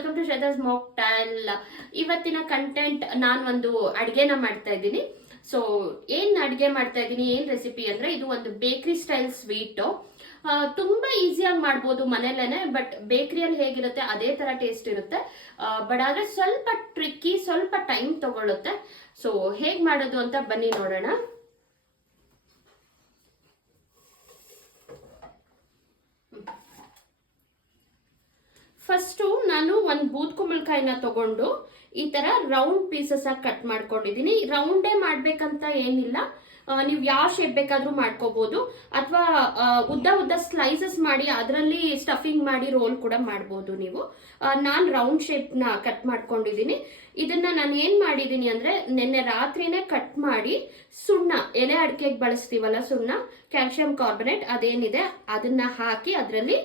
Welcome to Shweta's mocktail. ಇವತ್ತಿನ content ನಾನು ಒಂದು ಅಡುಗೆನ ಮಾಡ್ತಾ ಇದ್ದೀನಿ. ಸೊ ಏನ್ ಅಡುಗೆ ಮಾಡ್ತಾ ಇದ್ದೀನಿ, ಏನ್ ರೆಸಿಪಿ ಅಂದ್ರೆ ಇದು ಒಂದು ಬೇಕರಿ ಸ್ಟೈಲ್ ಸ್ವೀಟ್. ತುಂಬಾ ಈಸಿಯಾಗಿ ಮಾಡ್ಬೋದು ಮನೇಲೇನೆ, ಬಟ್ ಬೇಕರಿಯಲ್ಲಿ ಹೇಗಿರುತ್ತೆ ಅದೇ ತರ ಟೇಸ್ಟ್ ಇರುತ್ತೆ. ಬಟ್ ಆದ್ರೆ ಸ್ವಲ್ಪ ಟ್ರಿಕ್ಕಿ, ಸ್ವಲ್ಪ ಟೈಮ್ ತಗೊಳುತ್ತೆ. ಸೊ ಹೇಗ್ ಮಾಡೋದು ಅಂತ ಬನ್ನಿ ನೋಡೋಣ. ಫಸ್ಟು ನಾನು ಒಂದು ಬೂದ್ ಕುಂಬಳಕಾಯಿನ ತಗೊಂಡು ಈ ತರ ರೌಂಡ್ ಪೀಸಸ್ ಆಗಿ ಕಟ್ ಮಾಡ್ಕೊಂಡಿದೀನಿ. ರೌಂಡೇ ಮಾಡ್ಬೇಕಂತ ಏನಿಲ್ಲ, ನೀವು ಯಾವ ಶೇಪ್ ಬೇಕಾದ್ರೂ ಮಾಡ್ಕೋಬಹುದು, ಅಥವಾ ಉದ್ದ ಉದ್ದ ಸ್ಲೈಸಸ್ ಮಾಡಿ ಅದರಲ್ಲಿ ಸ್ಟಫಿಂಗ್ ಮಾಡಿ ರೋಲ್ ಕೂಡ ಮಾಡಬಹುದು ನೀವು. ನಾನು ರೌಂಡ್ ಶೇಪ್ ನ ಕಟ್ ಮಾಡ್ಕೊಂಡಿದೀನಿ. ಇದನ್ನ ನಾನು ಏನ್ ಮಾಡಿದೀನಿ ಅಂದ್ರೆ ನಿನ್ನೆ ರಾತ್ರಿನೇ ಕಟ್ ಮಾಡಿ ಸುಣ್ಣ, ಎಲೆ ಅಡಿಕೆಗೆ ಬಳಸ್ತೀವಲ್ಲ ಸುಣ್ಣ, ಕ್ಯಾಲ್ಸಿಯಂ ಕಾರ್ಬೊನೇಟ್ ಅದೇನಿದೆ ಅದನ್ನ ಹಾಕಿ ಅದರಲ್ಲಿ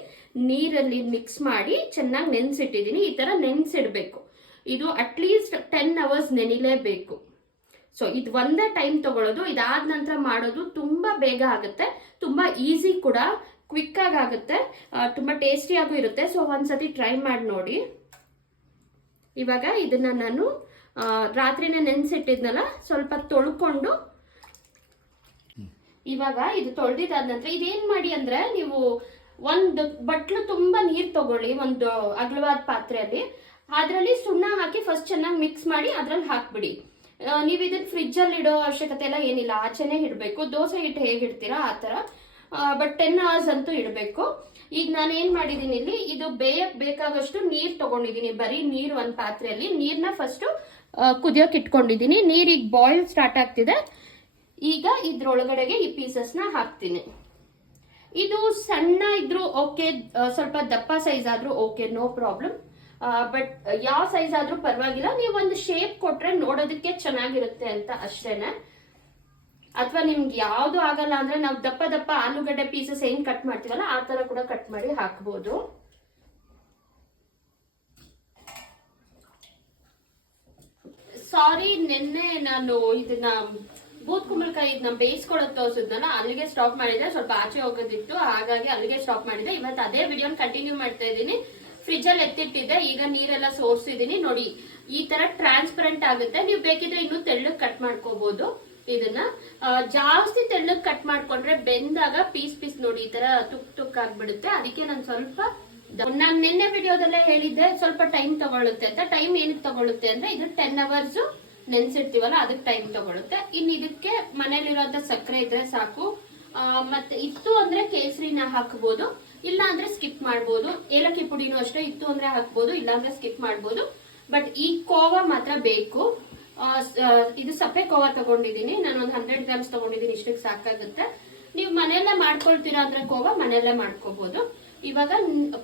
ನೀರಲ್ಲಿ ಮಿಕ್ಸ್ ಮಾಡಿ ಚೆನ್ನಾಗಿ ನೆನ್ಸಿಟ್ಟಿದೀನಿ. ಈ ತರ ನೆನ್ಸಿಡ್ಬೇಕು. ಇದು ಅಟ್ಲೀಸ್ಟ್ 10 hours ನೆನಿಲೇಬೇಕು. ಸೊ ಇದು ಒಂದೇ ಟೈಮ್ ತಗೊಳ್ಳೋದು. ಇದಾದ ನಂತರ ಮಾಡೋದು ತುಂಬಾ ಬೇಗ ಆಗುತ್ತೆ, ತುಂಬಾ ಈಸಿ ಕೂಡ, ಕ್ವಿಕ್ ಆಗುತ್ತೆ, ತುಂಬಾ ಟೇಸ್ಟಿಯಾಗೂ ಇರುತ್ತೆ. ಸೊ ಒಂದ್ಸತಿ ಟ್ರೈ ಮಾಡಿ ನೋಡಿ. ಇವಾಗ ಇದನ್ನ ನಾನು ರಾತ್ರಿನೇ ನೆನ್ಸಿಟ್ಟಿದ್ನಲ್ಲ, ಸ್ವಲ್ಪ ತೊಳ್ಕೊಂಡು, ಇವಾಗ ಇದು ತೊಳೆದಿದ್ದಾದ ನಂತರ ಇದೇನ್ ಮಾಡಿ ಅಂದ್ರೆ, ನೀವು ಒಂದು ಬಟ್ಲು ತುಂಬಾ ನೀರ್ ತಗೊಳ್ಳಿ, ಒಂದು ಅಗಲವಾದ ಪಾತ್ರೆಯಲ್ಲಿ. ಅದ್ರಲ್ಲಿ ಸುಣ್ಣ ಹಾಕಿ ಫಸ್ಟ್ ಚೆನ್ನಾಗಿ ಮಿಕ್ಸ್ ಮಾಡಿ ಅದ್ರಲ್ಲಿ ಹಾಕ್ಬಿಡಿ. ನೀವು ಇದನ್ನ ಫ್ರಿಜ್ ಅಲ್ಲಿ ಇಡೋ ಅವಶ್ಯಕತೆ ಎಲ್ಲ ಏನಿಲ್ಲ, ಆಚೆನೆ ಇಡಬೇಕು. ದೋಸೆ ಹಿಟ್ಟು ಹೇಗಿಡ್ತೀರಾ ಆ ತರ. ಬಟ್ 10 hours ಅಂತೂ ಇಡಬೇಕು. ಈಗ ನಾನು ಏನ್ ಮಾಡಿದೀನಿ, ಇಲ್ಲಿ ಇದು ಬೇಯಕ್ ಬೇಕಾಗಷ್ಟು ನೀರ್ ತಗೊಂಡಿದೀನಿ. ಬರೀ ನೀರ್ ಒಂದ್ ಪಾತ್ರೆಯಲ್ಲಿ ನೀರ್ನ ಫಸ್ಟ್ ಕುದಿಯೋಕ್ ಇಟ್ಕೊಂಡಿದೀನಿ. ನೀರ್ ಈಗ ಬಾಯ್ಲ್ ಸ್ಟಾರ್ಟ್ ಆಗ್ತಿದೆ. ಈಗ ಇದ್ರೊಳಗಡೆಗೆ ಈ ಪೀಸಸ್ ನ ಹಾಕ್ತೀನಿ. ಇದು ಸಣ್ಣ ಇದ್ರು ಓಕೆ, ಸ್ವಲ್ಪ ದಪ್ಪ ಸೈಜ್ ಆದ್ರೂ ಓಕೆ, ನೋ ಪ್ರಾಬ್ಲಮ್. ಬಟ್ ಯಾವ ಸೈಜ್ ಆದ್ರೂ ಪರವಾಗಿಲ್ಲ. ನೀವು ಒಂದು ಶೇಪ್ ಕೊಟ್ರೆ ನೋಡೋದಕ್ಕೆ ಚೆನ್ನಾಗಿರುತ್ತೆ ಅಂತ ಅಷ್ಟೇನೆ. ಅಥವಾ ನಿಮ್ಗೆ ಯಾವ್ದು ಆಗಲ್ಲ ಅಂದ್ರೆ ನಾವು ದಪ್ಪ ದಪ್ಪ ಆಲೂಗಡ್ಡೆ ಪೀಸಸ್ ಏನ್ ಕಟ್ ಮಾಡ್ತೀವಲ್ಲ ಆ ತರ ಕೂಡ ಕಟ್ ಮಾಡಿ ಹಾಕ್ಬೋದು. ಸಾರಿ, ನಿನ್ನೆ ನಾನು ಇದನ್ನ ಬೂದ್ ಕುಂಬಳಕಾಯಿ ಇದನ್ನ ಬೇಯಿಸ್ಕೊಳ್ಳೋದು ತೋರಿಸಿದ್ನಲ್ಲ, ಅಲ್ಲಿಗೆ ಸ್ಟಾಪ್ ಮಾಡಿದ್ರೆ, ಸ್ವಲ್ಪ ಆಚೆ ಹೋಗೋದಿತ್ತು, ಹಾಗಾಗಿ ಅಲ್ಲಿಗೆ ಸ್ಟಾಪ್ ಮಾಡಿದೆ. ಇವತ್ತು ಅದೇ ವಿಡಿಯೋನ ಕಂಟಿನ್ಯೂ ಮಾಡ್ತಾ ಇದ್ದೀನಿ. ಫ್ರಿಜ್ ಅಲ್ಲಿ ಎತ್ತಿಟ್ಟಿದ್ದೆ, ಈಗ ನೀರೆಲ್ಲ ಸೋರ್ಸಿದೀನಿ. ನೋಡಿ ಈ ತರ ಟ್ರಾನ್ಸ್ಪರೆಂಟ್ ಆಗುತ್ತೆ. ನೀವು ಬೇಕಿದ್ರೆ ಇನ್ನೂ ತೆಳ್ಳಗ್ ಕಟ್ ಮಾಡ್ಕೋಬಹುದು. ಇದನ್ನ ಜಾಸ್ತಿ ತೆಳ್ಳಗ್ ಕಟ್ ಮಾಡ್ಕೊಂಡ್ರೆ ಬೆಂದಾಗ ಪೀಸ್ ಪೀಸ್ ನೋಡಿ ಈ ತರ ತುಕ್ ಆಗ್ಬಿಡುತ್ತೆ. ಅದಕ್ಕೆ ನಾನು ಸ್ವಲ್ಪ, ನಾನು ನಿನ್ನೆ ವಿಡಿಯೋದಲ್ಲೇ ಹೇಳಿದ್ದೆ ಸ್ವಲ್ಪ ಟೈಮ್ ತಗೊಳುತ್ತೆ ಅಂತ. ಟೈಮ್ ಏನಕ್ಕೆ ತಗೊಳುತ್ತೆ ಅಂದ್ರೆ, ಇದು 10 hours ನೆನ್ಸಿಡ್ತೀವಲ್ಲ ಅದಕ್ಕೆ ಟೈಮ್ ತಗೊಳುತ್ತೆ. ಇನ್ ಇದಕ್ಕೆ ಮನೇಲಿರುವಂತ ಸಕ್ಕರೆ ಇದ್ರೆ ಸಾಕು. ಮತ್ತೆ ಇತ್ತು ಅಂದ್ರೆ ಕೇಸರಿನ ಹಾಕಬಹುದು, ಇಲ್ಲ ಅಂದ್ರೆ ಸ್ಕಿಪ್ ಮಾಡಬಹುದು. ಏಲಕ್ಕಿ ಪುಡಿನೂ ಅಷ್ಟೇ, ಇತ್ತು ಅಂದ್ರೆ ಹಾಕ್ಬಹುದು, ಇಲ್ಲ ಅಂದ್ರೆ ಸ್ಕಿಪ್ ಮಾಡಬಹುದು. ಬಟ್ ಈ ಕೋವಾ ಮಾತ್ರ ಬೇಕು. ಇದು ಸಪ್ಪೆ ಕೋವಾ ತಗೊಂಡಿದೀನಿ ನಾನು, ಒಂದು 100 grams ತಗೊಂಡಿದೀನಿ. ಇಷ್ಟಕ್ಕೆ ಸಾಕಾಗುತ್ತೆ. ನೀವು ಮನೆಯಲ್ಲೇ ಮಾಡ್ಕೊಳ್ತೀರಾ ಅಂದ್ರೆ ಕೋವಾ ಮನೆಯಲ್ಲೇ ಮಾಡ್ಕೋಬಹುದು. ಇವಾಗ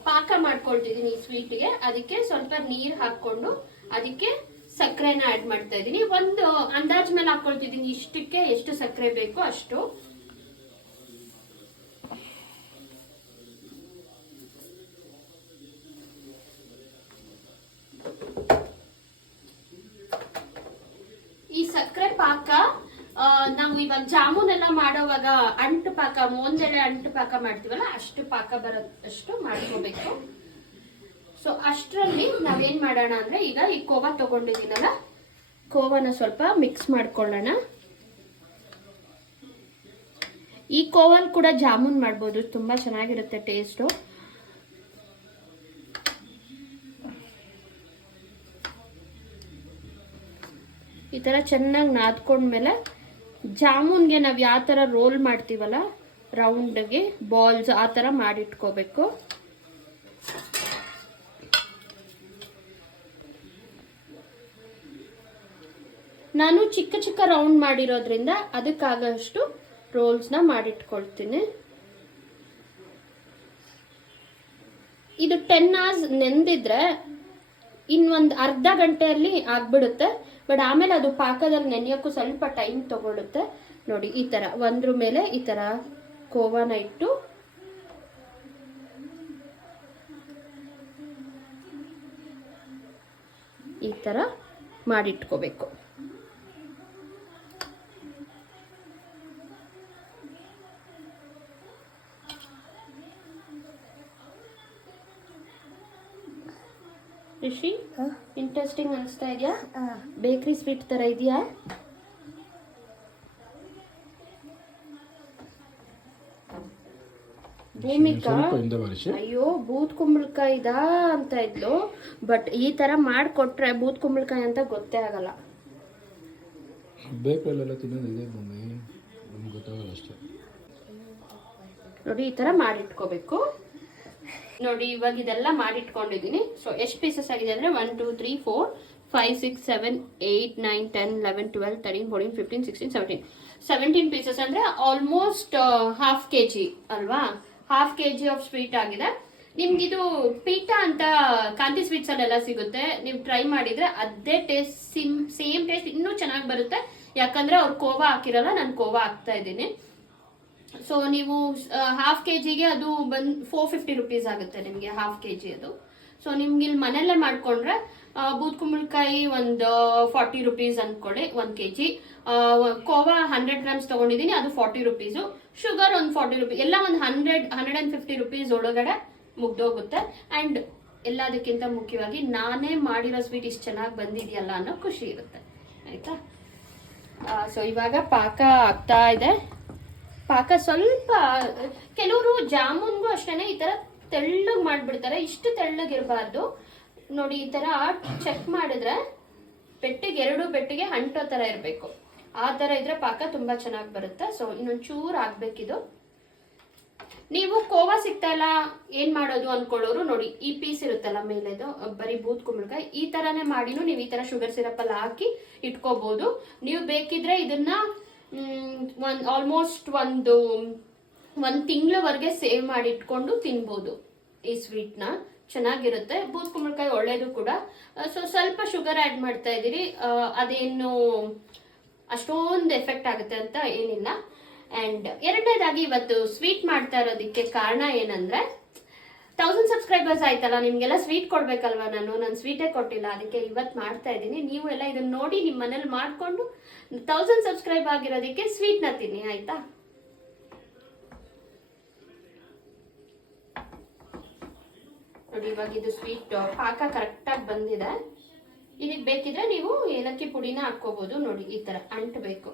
ಪಾಕ ಮಾಡ್ಕೊಳ್ತಿದೀನಿ ಈ ಸ್ವೀಟ್ಗೆ. ಅದಕ್ಕೆ ಸ್ವಲ್ಪ ನೀರ್ ಹಾಕೊಂಡು ಅದಕ್ಕೆ ಸಕ್ಕರೆನ ಆಡ್ ಮಾಡ್ತಾ ಇದ್ದೀನಿ. ಒಂದು ಅಂದಾಜ್ ಮೇಲೆ ಹಾಕೊಳ್ತಿದ್ದೀನಿ, ಇಷ್ಟಕ್ಕೆ ಎಷ್ಟು ಸಕ್ಕರೆ ಬೇಕೋ ಅಷ್ಟು. ಈ ಸಕ್ಕರೆ ಪಾಕ ನಾವು ಇವಾಗ ಜಾಮೂನ್ ಎಲ್ಲ ಮಾಡೋವಾಗ ಅಂಟು ಪಾಕ, ಒಂದೆಳೆ ಅಂಟು ಪಾಕ ಮಾಡ್ತೀವಲ್ಲ, ಅಷ್ಟು ಪಾಕ ಬರೋಷ್ಟು ಮಾಡ್ಕೋಬೇಕು. ಸೊ ಅಷ್ಟರಲ್ಲಿ ನಾವೇನ್ ಮಾಡೋಣ ಅಂದ್ರೆ, ಈಗ ಈ ಕೋವಾ ತಗೊಂಡಿದ್ದೀನಲ್ಲ, ಕೋವಾನ ಸ್ವಲ್ಪ ಮಿಕ್ಸ್ ಮಾಡ್ಕೊಳ್ಳೋಣ. ಈ ಕೋವಾಲ್ ಕೂಡ ಜಾಮೂನ್ ಮಾಡ್ಬೋದು, ತುಂಬಾ ಚೆನ್ನಾಗಿರುತ್ತೆ ಟೇಸ್ಟು. ಈ ತರ ಚೆನ್ನಾಗಿ ನಾದ್ಕೊಂಡ್ಮೇಲೆ ಜಾಮೂನ್ಗೆ ನಾವ್ ಯಾವ ತರ ರೋಲ್ ಮಾಡ್ತೀವಲ್ಲ ರೌಂಡ್ಗೆ ಬಾಲ್ಸ್, ಆ ತರ ಮಾಡಿಟ್ಕೋಬೇಕು. ನಾನು ಚಿಕ್ಕ ಚಿಕ್ಕ ರೌಂಡ್ ಮಾಡಿರೋದ್ರಿಂದ ಅದಕ್ಕಾಗಷ್ಟು ರೋಲ್ಸ್ ನ ಮಾಡಿಟ್ಕೊಳ್ತೀನಿ. ಇದು 10 hours ನೆಂದಿದ್ರೆ ಇನ್ನೊಂದು ಅರ್ಧ ಗಂಟೆಯಲ್ಲಿ ಆಗ್ಬಿಡುತ್ತೆ. ಬಟ್ ಆಮೇಲೆ ಅದು ಪಾಕದಲ್ಲಿ ನೆನೆಯೋಕ್ಕೂ ಸ್ವಲ್ಪ ಟೈಮ್ ತಗೊಳುತ್ತೆ. ನೋಡಿ ಈ ತರ ಒಂದ್ರ ಮೇಲೆ ಈ ತರ ಕೋವಾನ ಇಟ್ಟು ಈ ತರ ಮಾಡಿಟ್ಕೋಬೇಕು. ರಿಷಿ ಇಂಟ್ರೆಸ್ಟಿಂಗ್ ಅನಿಸ್ತಾ ಇದೆಯಾ? ಬೇಕ್ರಿ ಸ್ವೀಟ್ ಥರ ಇದೆಯಾ? ಭೂಮಿಕಾ ಅಯ್ಯೋ ಬೂತ್ ಕುಂಬಳಕಾಯಿದ ಅಂತ ಇದ್ಲು, ಬಟ್ ಈ ತರ ಮಾಡಿಕೊಟ್ರೆ ಬೂತ್ ಕುಂಬಳಕಾಯಿ ಅಂತ ಗೊತ್ತೇ ಆಗಲ್ಲ. ನೋಡಿ ಈ ತರ ಮಾಡಿಟ್ಕೋಬೇಕು. ನೋಡಿ ಇವಾಗ ಇದೆಲ್ಲ ಮಾಡಿಟ್ಕೊಂಡಿದ್ದೀನಿ. ಸೊ ಎಷ್ಟು ಪೀಸಸ್ ಆಗಿದೆ ಅಂದ್ರೆ 1 2 3 4 5 6 7 8 9 10 11 12 13 14 15 16 17 ಪೀಸಸ್ ಅಂದ್ರೆ ಆಲ್ಮೋಸ್ಟ್ ಹಾಫ್ kg ಅಲ್ವಾ? ಹಾಫ್ kg ಆಫ್ ಸ್ವೀಟ್ ಆಗಿದೆ. ನಿಮ್ಗಿದು ಪೀಠ ಅಂತ ಕಾಂತಿ ಸ್ವೀಟ್ಸ್ ಅಲ್ಲೆಲ್ಲ ಸಿಗುತ್ತೆ, ನೀವು ಟ್ರೈ ಮಾಡಿದ್ರೆ ಅದೇ ಟೇಸ್ಟ್ ಸೇಮ್ ಟೇಸ್ಟ್ ಇನ್ನೂ ಚೆನ್ನಾಗಿ ಬರುತ್ತೆ. ಯಾಕಂದ್ರೆ ಅವ್ರು ಕೋವಾ ಹಾಕಿರಲ್ಲ, ನಾನು ಕೋವಾ ಹಾಕ್ತಾ ಇದ್ದೀನಿ. ಸೊ ನೀವು ಹಾಫ್ kgಗೆ ಅದು ಬಂದು 450 ರುಪೀಸ್ ಆಗುತ್ತೆ ನಿಮಗೆ, ಹಾಫ್ kg ಅದು. ಸೊ ನಿಮ್ಗೆ ಇಲ್ಲಿ ಮನೆಯಲ್ಲೇ ಮಾಡ್ಕೊಂಡ್ರೆ ಬೂತ್ ಕುಂಬಳಕಾಯಿ ಒಂದು 40 ರುಪೀಸ್ ಅನ್ಕೊಳ್ಳಿ 1 kg. ಕೋವಾ 100 ಗ್ರಾಮ್ಸ್ ತಗೊಂಡಿದ್ದೀನಿ, ಅದು 40 ರುಪೀಸು. ಶುಗರ್ ಒಂದು 40 ರುಪೀಸ್, ಎಲ್ಲ ಒಂದು 150 ರುಪೀಸ್ ಒಳಗಡೆ ಮುಗ್ದೋಗುತ್ತೆ. ಅಂಡ್ ಎಲ್ಲದಕ್ಕಿಂತ ಮುಖ್ಯವಾಗಿ ನಾನೇ ಮಾಡಿರೋ ಸ್ವೀಟ್ ಇಷ್ಟು ಚೆನ್ನಾಗಿ ಬಂದಿದೆಯಲ್ಲ ಅನ್ನೋ ಖುಷಿ ಇರುತ್ತೆ, ಆಯ್ತಾ? ಸೊ ಇವಾಗ ಪಾಕ ಆಗ್ತಾ ಇದೆ. ಪಾಕ ಸ್ವಲ್ಪ, ಕೆಲವರು ಜಾಮೂನ್ಗೂ ಅಷ್ಟೇನೆ ಈ ತರ ತೆಳ್ಳಗ್ ಮಾಡ್ಬಿಡ್ತಾರೆ, ಇಷ್ಟು ತೆಳ್ಳಗಿರಬಾರ್ದು. ನೋಡಿ ಈ ತರ ಚೆಕ್ ಮಾಡಿದ್ರೆ ಬೆಟ್ಟಿಗೆ, 2 ಬೆಟ್ಟಿಗೆ ಅಂಟೋ ತರ ಇರಬೇಕು. ಆ ತರ ಇದ್ರೆ ಪಾಕ ತುಂಬಾ ಚೆನ್ನಾಗಿ ಬರುತ್ತೆ. ಸೊ ಇನ್ನೊಂದ್ ಚೂರ್ ಆಗ್ಬೇಕಿದು. ನೀವು ಕೋವಾ ಸಿಗ್ತಾ ಇಲ್ಲ ಏನ್ ಮಾಡೋದು ಅನ್ಕೊಳ್ಳೋರು, ನೋಡಿ ಈ ಪೀಸ್ ಇರುತ್ತಲ್ಲ ಮೇಲೆದು ಬರೀ ಬೂತ್ ಕುಂಬಳಕಾಯಿ, ಈ ತರಾನೇ ಮಾಡಿನೂ ನೀವು ಈ ತರ ಶುಗರ್ ಸಿರಪ್ ಅಲ್ಲಿ ಹಾಕಿ ಇಟ್ಕೋಬಹುದು. ನೀವು ಬೇಕಿದ್ರೆ ಇದನ್ನ ಆಲ್ಮೋಸ್ಟ್ ಒಂದು ತಿಂಗಳವರೆಗೆ ಸೇವ್ ಮಾಡಿ ಇಟ್ಕೊಂಡು ತಿನ್ಬೋದು ಈ ಸ್ವೀಟ್ ನ. ಚೆನ್ನಾಗಿರುತ್ತೆ. ಬೂತ್ ಕುಂಬಳಕಾಯಿ ಒಳ್ಳೇದು ಕೂಡ. ಸೊ ಸ್ವಲ್ಪ ಶುಗರ್ ಆಡ್ ಮಾಡ್ತಾ ಇದೀರಿ, ಅದೇನು ಅಷ್ಟೊಂದು ಎಫೆಕ್ಟ್ ಆಗುತ್ತೆ ಅಂತ ಏನಿಲ್ಲ. ಅಂಡ್ ಎರಡನೇದಾಗಿ ಇವತ್ತು ಸ್ವೀಟ್ ಮಾಡ್ತಾ ಇರೋದಕ್ಕೆ ಕಾರಣ ಏನಂದ್ರೆ 1000 ಸಬ್ಸ್ಕ್ರೈಬರ್ಸ್ ಆಯ್ತಲ್ಲ, ನಿಮ್ಗೆಲ್ಲ ಸ್ವೀಟ್ ಕೊಡ್ಬೇಕಲ್ವಾ, ನಾನು ಸ್ವೀಟೇ ಕೊಟ್ಟಿಲ್ಲ, ಅದಕ್ಕೆ ಇವತ್ತು ಮಾಡ್ತಾ ಇದ್ದೀನಿ. ನೀವು ಎಲ್ಲ ಇದನ್ನ ನೋಡಿ ನಿಮ್ ಮನೇಲಿ ಮಾಡ್ಕೊಂಡು 1000 ಸಬ್ಸ್ಕ್ರೈಬ್ ಆಗಿರೋದಕ್ಕೆ ಸ್ವೀಟ್ ನ ತಿನ್ನಿ, ಆಯ್ತಾ? ನೋಡಿ ಇವಾಗ ಇದು ಸ್ವೀಟ್ ಪಾಕ ಕರೆಕ್ಟ್ ಆಗಿ ಬಂದಿದೆ. ಇದಕ್ಕೆ ಬೇಕಿದ್ರೆ ನೀವು ಏಲಕ್ಕಿ ಪುಡಿನ ಹಾಕೋಬಹುದು. ನೋಡಿ ಈ ತರ ಅಂಟಬೇಕು,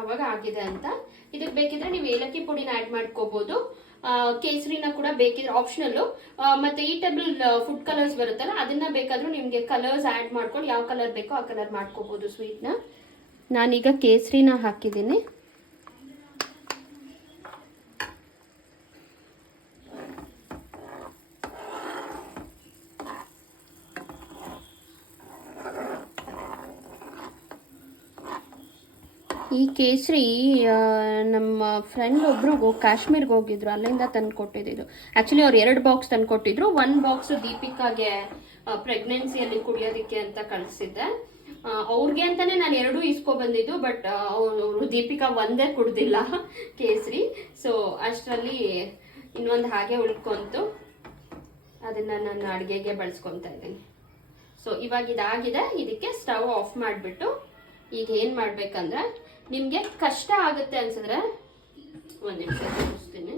ಅವಾಗ ಆಗಿದೆ ಅಂತ. ಇದಕ್ಕೆ ಬೇಕಿದ್ರೆ ನೀವು ಏಲಕ್ಕಿ ಪುಡಿನ ಆಡ್ ಮಾಡ್ಕೋಬಹುದು. ಕೇಸರಿನ ಕೂಡ ಬೇಕಿದ್ರೆ ಆಪ್ಷನಲ್. ಮತ್ತೆ ಈಟಬಲ್ ಫುಡ್ ಕಲರ್ಸ್ ಬರುತ್ತಲ್ಲ, ಅದನ್ನ ಬೇಕಾದ್ರೂ ನಿಮ್ಗೆ ಕಲರ್ಸ್ ಆಡ್ ಮಾಡ್ಕೊಂಡು ಯಾವ ಕಲರ್ ಬೇಕೋ ಆ ಕಲರ್ ಮಾಡ್ಕೋಬಹುದು ಸ್ವೀಟ್ ನ. ನಾನೀಗ ಕೇಸರಿನ ಹಾಕಿದ್ದೀನಿ. ಈ ಕೇಸರಿ ನಮ್ಮ ಫ್ರೆಂಡ್ ಒಬ್ರು ಕಾಶ್ಮೀರ್ಗೆ ಹೋಗಿದ್ರು, ಅಲ್ಲಿಂದ ತಂದು ಕೊಟ್ಟಿದ್ದು. ಆಕ್ಚುಲಿ ಅವ್ರು 2 ಬಾಕ್ಸ್ ತಂದು ಕೊಟ್ಟಿದ್ರು. 1 ಬಾಕ್ಸ್ ದೀಪಿಕಾಗೆ ಪ್ರೆಗ್ನೆನ್ಸಿಯಲ್ಲಿ ಕುಡಿಯೋದಿಕ್ಕೆ ಅಂತ ಕಳಿಸಿದ್ದೆ. ಅವ್ರಿಗೆ ಅಂತಾನೆ ನಾನು 2 ಇಸ್ಕೊ ಬಂದಿದ್ದು, ಬಟ್ ಅವರು ದೀಪಿಕಾ ಒಂದೇ ಕುಡ್ದಿಲ್ಲ ಕೇಸರಿ. ಸೊ ಅಷ್ಟರಲ್ಲಿ ಇನ್ನೊಂದು ಹಾಗೆ ಉಳ್ಕೊಂತು, ಅದನ್ನ ನಾನು ಅಡುಗೆಗೆ ಬಳಸ್ಕೊತಾ ಇದ್ದೀನಿ. ಸೊ ಇವಾಗ ಇದಾಗಿದೆ. ಇದಕ್ಕೆ ಸ್ಟವ್ ಆಫ್ ಮಾಡಿಬಿಟ್ಟು ಈಗ ಏನ್ ಮಾಡ್ಬೇಕಂದ್ರೆ, ನಿಮ್ಗೆ ಕಷ್ಟ ಆಗುತ್ತೆ ಅನ್ಸಿದ್ರೆ ಒಂದ್ ನಿಮಿಷ ತೋರಿಸ್ತೀನಿ.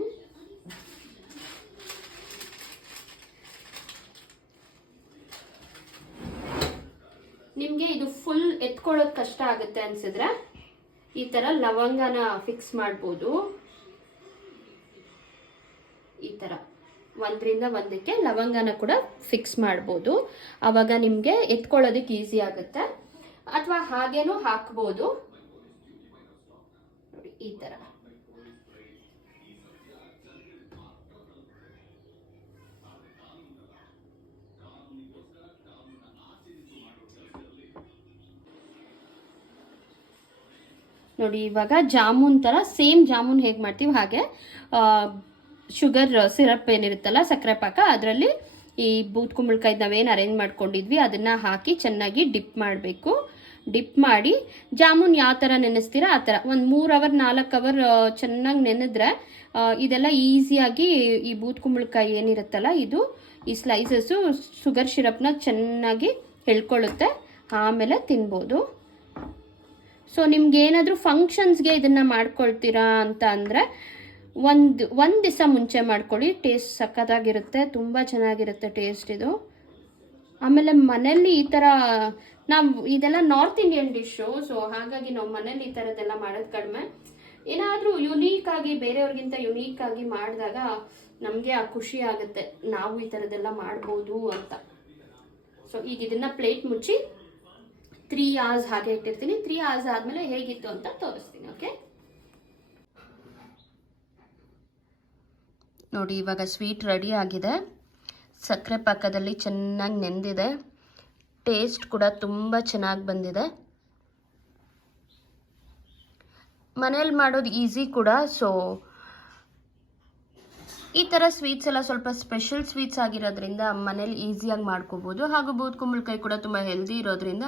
ನಿಮ್ಗೆ ಇದು ಫುಲ್ ಎತ್ಕೊಳ್ಳೋದು ಕಷ್ಟ ಆಗುತ್ತೆ ಅನ್ಸಿದ್ರೆ ಈ ತರ ಲವಂಗನ ಫಿಕ್ಸ್ ಮಾಡ್ಬೋದು. ಈ ತರ 1ರಿಂದ 1ಕ್ಕೆ ಲವಂಗನ ಕೂಡ ಫಿಕ್ಸ್ ಮಾಡ್ಬೋದು. ಅವಾಗ ನಿಮ್ಗೆ ಎತ್ಕೊಳ್ಳೋದಕ್ಕೆ ಈಸಿ ಆಗುತ್ತೆ. ಅಥವಾ ಹಾಗೇನು ಹಾಕ್ಬೋದು, ಈ ತರ. ನೋಡಿ ಇವಾಗ ಜಾಮೂನ್ ತರ, ಸೇಮ್ ಜಾಮೂನ್ ಹೇಗೆ ಮಾಡ್ತೀವಿ ಹಾಗೆ ಶುಗರ್ ಸಿರಪ್ ಏನಿರುತ್ತಲ್ಲ, ಸಕ್ಕರೆ ಪಾಕ, ಅದರಲ್ಲಿ ಈ ಬೂತ್ ಕುಂಬಳಕಾಯಿ ನಾವೇನು ಅರೇಂಜ್ ಮಾಡ್ಕೊಂಡಿದ್ವಿ ಅದನ್ನ ಹಾಕಿ ಚೆನ್ನಾಗಿ ಡಿಪ್ ಮಾಡಬೇಕು. ಡಿಪ್ ಮಾಡಿ ಜಾಮೂನ್ ಯಾವ ಥರ ನೆನೆಸ್ತೀರಾ ಆ ಥರ ಒಂದು 3 ಅವರ್ 4 ಅವರ್ ಚೆನ್ನಾಗಿ ನೆನೆದ್ರೆ ಇದೆಲ್ಲ ಈಸಿಯಾಗಿ ಈ ಬೂತ್ ಕುಂಬಳಕಾಯಿ ಏನಿರುತ್ತಲ್ಲ ಇದು ಈ ಸ್ಲೈಸಸ್ಸು ಶುಗರ್ ಸಿರಪ್ನ ಚೆನ್ನಾಗಿ ಎಳ್ಕೊಳ್ಳುತ್ತೆ. ಆಮೇಲೆ ತಿನ್ಬೋದು. ಸೊ ನಿಮ್ಗೆ ಏನಾದರೂ ಫಂಕ್ಷನ್ಸ್ಗೆ ಇದನ್ನು ಮಾಡ್ಕೊಳ್ತೀರಾ ಅಂತ ಅಂದರೆ ಒಂದು ದಿವಸ ಮುಂಚೆ ಮಾಡ್ಕೊಳ್ಳಿ. ಟೇಸ್ಟ್ ಸಕ್ಕತ್ತಾಗಿರುತ್ತೆ, ತುಂಬ ಚೆನ್ನಾಗಿರುತ್ತೆ ಟೇಸ್ಟ್ ಇದು. ಆಮೇಲೆ ಮನೇಲಿ ಈ ಥರ ನಾವು ಇದೆಲ್ಲ ನಾರ್ತ್ ಇಂಡಿಯನ್ ಡಿಶ್ಶು, ಸೊ ಹಾಗಾಗಿ ನಾವು ಮನೇಲಿ ಈ ಥರದ್ದೆಲ್ಲ ಮಾಡೋದು ಕಡಿಮೆ. ಏನಾದರೂ ಯುನೀಕ್ ಆಗಿ ಬೇರೆಯವ್ರಿಗಿಂತ ಯುನೀಕ್ ಆಗಿ ಮಾಡಿದಾಗ ನಮಗೆ ಆ ಖುಷಿ ಆಗುತ್ತೆ, ನಾವು ಈ ಥರದ್ದೆಲ್ಲ ಮಾಡ್ಬೋದು ಅಂತ. ಸೊ ಈಗ ಇದನ್ನ ಪ್ಲೇಟ್ ಮುಚ್ಚಿ 3 hours ಹಾಗೆ ಇಟ್ಟಿರ್ತೀನಿ. 3 hours ಆದಮೇಲೆ ಹೇಗಿತ್ತು ಅಂತ ತೋರಿಸ್ತೀನಿ. ಓಕೆ ನೋಡಿ, ಇವಾಗ ಸ್ವೀಟ್ ರೆಡಿ ಆಗಿದೆ. ಸಕ್ಕರೆ ಪಾಕದಲ್ಲಿ ಚೆನ್ನಾಗಿ ನೆಂದಿದೆ. ಟೇಸ್ಟ್ ಕೂಡ ತುಂಬ ಚೆನ್ನಾಗಿ ಬಂದಿದೆ. ಮನೇಲಿ ಮಾಡೋದು ಈಸಿ ಕೂಡ. ಸೊ ಈ ಥರ ಸ್ವೀಟ್ಸ್ ಎಲ್ಲ ಸ್ವಲ್ಪ ಸ್ಪೆಷಲ್ ಸ್ವೀಟ್ಸ್ ಆಗಿರೋದ್ರಿಂದ ಮನೇಲಿ ಈಸಿಯಾಗಿ ಮಾಡ್ಕೋಬೋದು. ಹಾಗೂ ಬೂದ್ ಕುಂಬಳಕಾಯಿ ಕೂಡ ತುಂಬ ಹೆಲ್ದಿ ಇರೋದ್ರಿಂದ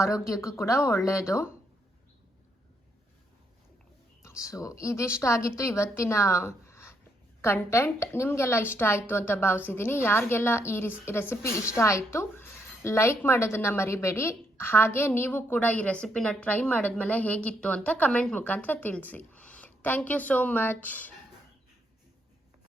ಆರೋಗ್ಯಕ್ಕೂ ಕೂಡ ಒಳ್ಳೆಯದು. ಸೊ ಇದಿಷ್ಟಾಗಿತ್ತು ಇವತ್ತಿನ ಕಂಟೆಂಟ್. ನಿಮಗೆಲ್ಲ ಇಷ್ಟ ಆಯಿತು ಅಂತ ಭಾವಿಸಿದ್ದೀನಿ. ಯಾರಿಗೆಲ್ಲ ಈ ರೆಸಿಪಿ ಇಷ್ಟ ಆಯಿತು ಲೈಕ್ ಮಾಡೋದನ್ನು ಮರಿಬೇಡಿ. ಹಾಗೆ ನೀವು ಕೂಡ ಈ ರೆಸಿಪಿನ ಟ್ರೈ ಮಾಡಿದ್ಮೇಲೆ ಹೇಗಿತ್ತು ಅಂತ ಕಮೆಂಟ್ ಮುಖಾಂತರ ತಿಳಿಸಿ. Thank you so much.